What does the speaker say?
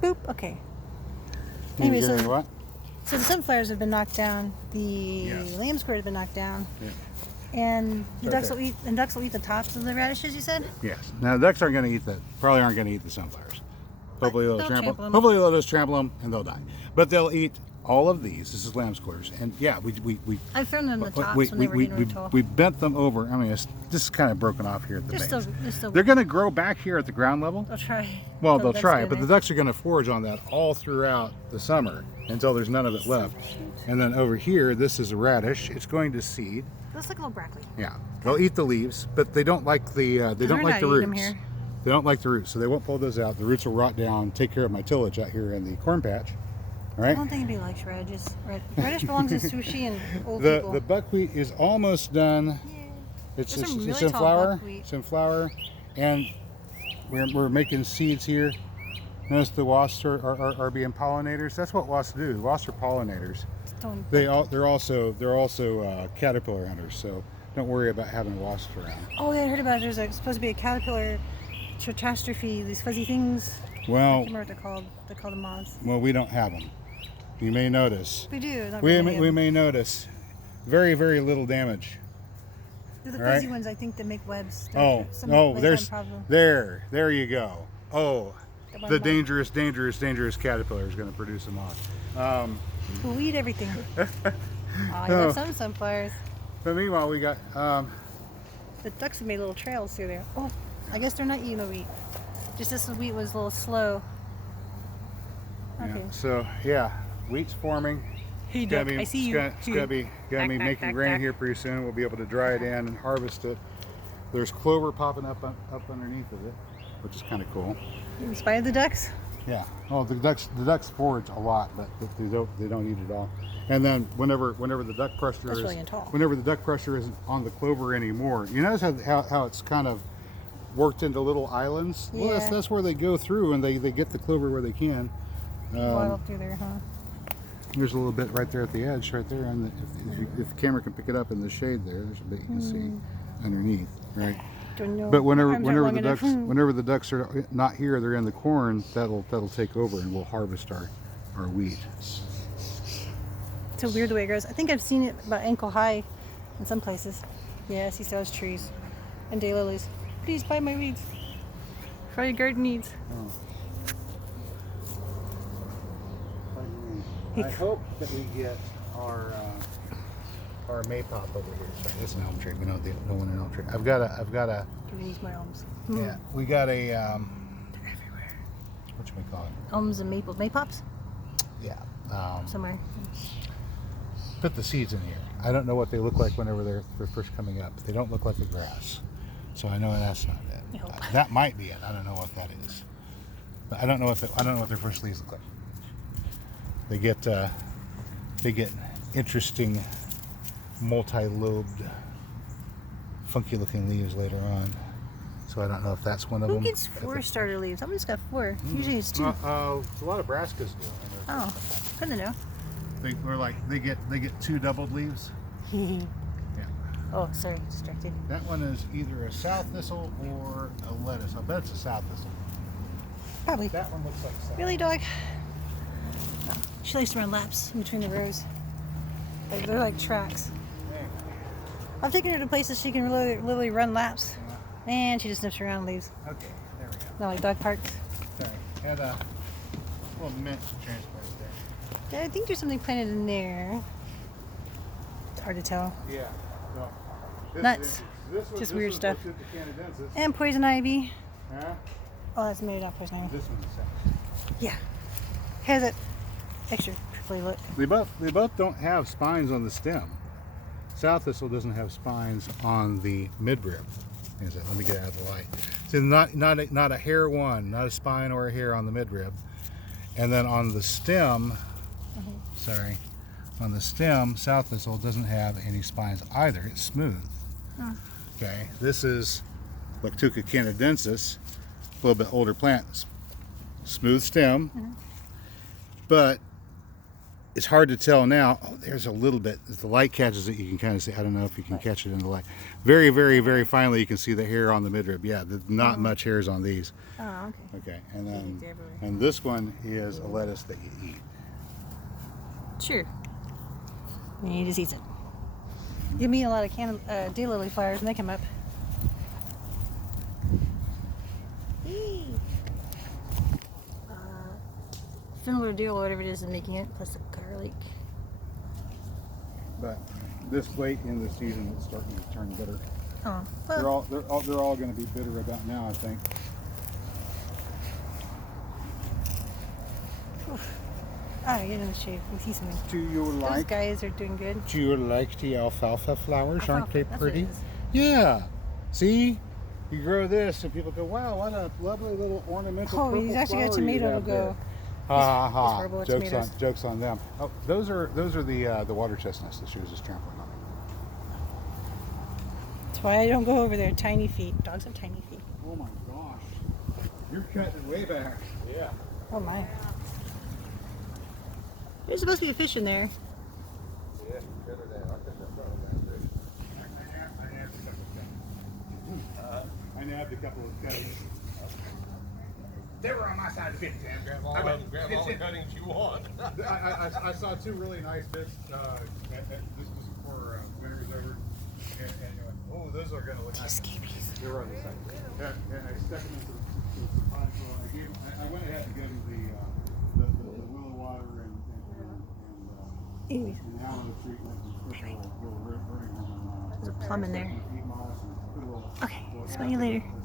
Boop. Okay. Anyway, Anyway, so what? So the sunflowers have been knocked down. The Yes. lamb squirt has been knocked down. Yeah. And the ducks Okay. will eat. And ducks will eat the tops of the radishes. You said. Yes. Now the ducks aren't going to eat probably aren't going to eat the sunflowers. Hopefully they'll trample them. Hopefully they'll just trample them and they'll die. But they'll eat all of these. This is lamb squares, and yeah, I've thrown them the tops we when they were getting really tall. we bent them over. I mean, it's just kind of broken off here at the base. They're still. They're going to grow back here at the ground level. They'll try. Well, they'll try, but the ducks are going to forage on that all throughout the summer until there's none of it left. And then over here, this is a radish. It's going to seed. Looks like a little broccoli. Yeah, they'll eat the leaves, but they don't like the roots. They don't like the roots, so they won't pull those out. The roots will rot down, take care of my tillage out here in the corn patch. All right. I don't think anybody likes radishes. Radish belongs to sushi and old people. The buckwheat is almost done. Yeah. It's really in flower. Buckwheat. It's in flower, and we're making seeds here. Notice the wasps are being pollinators. That's what wasps do. Wasps are pollinators. They're also caterpillar hunters. So don't worry about having wasps around. Oh yeah, I heard about it. There's supposed to be a caterpillar catastrophe. These fuzzy things. Well, I can't remember what they're called. They're called the moths. Well, we don't have them. You may notice. We do. We may notice very, very little damage. They're the fuzzy ones, I think, that make webs. There you go. Oh, the dangerous caterpillar is going to produce a moth. We'll eat everything. Oh, I love some sunflowers. But meanwhile, we got the ducks have made little trails through there. Oh, I guess they're not eating the wheat. Just this wheat was a little slow. Okay. Yeah, so yeah, wheat's forming. Hey, duck, I see you. It's gonna be making grain here pretty soon. We'll be able to dry it in and harvest it. There's clover popping up underneath of it, which is kind of cool. You inspired the ducks? Yeah. Oh, the ducks forage a lot, but they don't eat it all. And then whenever the duck pressure isn't on the clover anymore, you notice how it's kind of worked into little islands. Yeah. Well, that's where they go through, and they get the clover where they can. Wild through there, huh? There's a little bit right there at the edge, right there, and if the camera can pick it up in the shade there's a bit you can see underneath, right? But whenever the ducks are not here, they're in the corn. That'll take over, and we'll harvest our wheat. It's a weird the way it grows. I think I've seen it about ankle high in some places. Yeah, I see those trees and daylilies. Please buy my weeds for your garden needs. Oh. I hope that we get our maypop over here. Sorry, that's an elm tree. We don't want an elm tree. I've got a. Can we use my elms? Yeah, we got a. They're everywhere. What should we call it? Elms and maples. Maypops? Yeah. Somewhere. Put the seeds in here. I don't know what they look like whenever they're first coming up. They don't look like the grass, so I know that's not it. No. That might be it. I don't know what that is. But I don't know what their first leaves look like. They get interesting, multi-lobed, funky-looking leaves later on. So I don't know if that's one of them. Who gets 4 starter leaves? Somebody's got 4. Usually it's 2. A lot of brassicas do. Oh, couldn't know. They get 2 doubled leaves. Yeah. Oh, sorry, distracted. That one is either a south thistle or a lettuce. I bet it's a south thistle. Probably. That one looks like south. Really, dog? Oh, she likes to run laps in between the rows. They're like tracks. I've taken her to places she can literally run laps. And she just sniffs around and leaves. Okay, there we go. Not like dog parks. Sorry. Had a little mint transplant there. Yeah, I think there's something planted in there. It's hard to tell. Yeah. No. Nuts. Just weird stuff. And poison ivy. Huh? Oh, that's maybe not poison ivy. This one's south. Yeah. Has it extra prickly look. They both don't have spines on the stem. South thistle doesn't have spines on the midrib. Let me get out of the light. So not a hair one, not a spine or a hair on the midrib. And then on the stem, on the stem, south thistle doesn't have any spines either. It's smooth. Oh. Okay, this is Lactuca canadensis, a little bit older plant. Smooth stem, but it's hard to tell now. Oh, there's a little bit. As the light catches it, you can kind of see. I don't know if you can catch it in the light. Very, very, very finely, you can see the hair on the midrib. Yeah, there's not much hairs on these. Oh, okay. Okay, and then this one is a lettuce that you eat. Sure. And he just eats it. You meet a lot of daylily flowers when they come up. Similar deal, whatever it is, in making it, plus the garlic. But this late in the season, it's starting to turn bitter. Oh, well. They're all going to be bitter about now, I think. Oh, you're in the shade. We see something. Do you Those like? guys are doing good. Do you like the alfalfa flowers? Aren't they Alfalfa, that's what pretty? it is. Yeah. See, you grow this, and people go, "Wow, what a lovely little ornamental Oh, purple he's actually got flower you tomato have to there." go. Ha ha He's ha! horrible at Jokes tomatoes. on them. Oh, those are the water chestnuts that she was just trampling on. That's why I don't go over there. Tiny feet. Dogs have tiny feet. Oh my gosh, you're cutting way back. Yeah. Oh my. There's supposed to be a fish in there. Yeah, better than I think that's probably I nabbed a couple of cuttings. They were on my side of the fence, Sam. Grab all the cuttings you want. I saw two really nice bits. This was for winter's over. And oh, those are going to look nice. Scabies. They were on this side. And I stuck them into the pine floor. I went ahead and gave them the willow water and almond treatment. There's a plum in there. Okay, smell you later.